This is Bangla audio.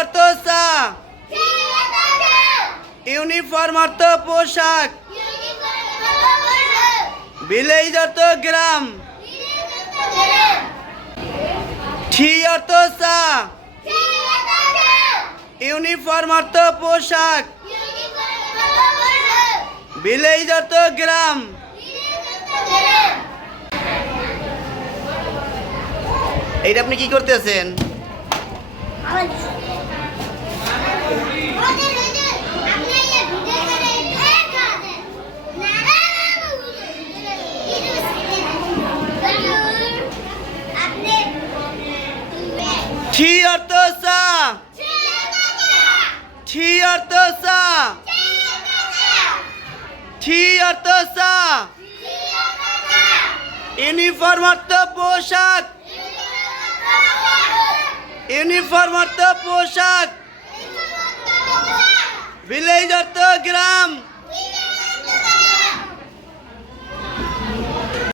অর্থ চা ইউনিফর্ম অর্থ পোশাক। ভিলেজ অর্থ গ্রাম। অর্থ চা ইউনিফর্ম অর্থ পোশাক। ভিলেজ অর্থ গ্রাম। এইটা আপনি কি করতেছেন? ঠি অর্থ চা ঠি অর্থ চা ঠি অর্থ চা ইউনিফর্ম অর্থ পোশাক। ইউনিফর্ম অর্থ পোশাক। ভিলেজ অর্থ গ্রাম।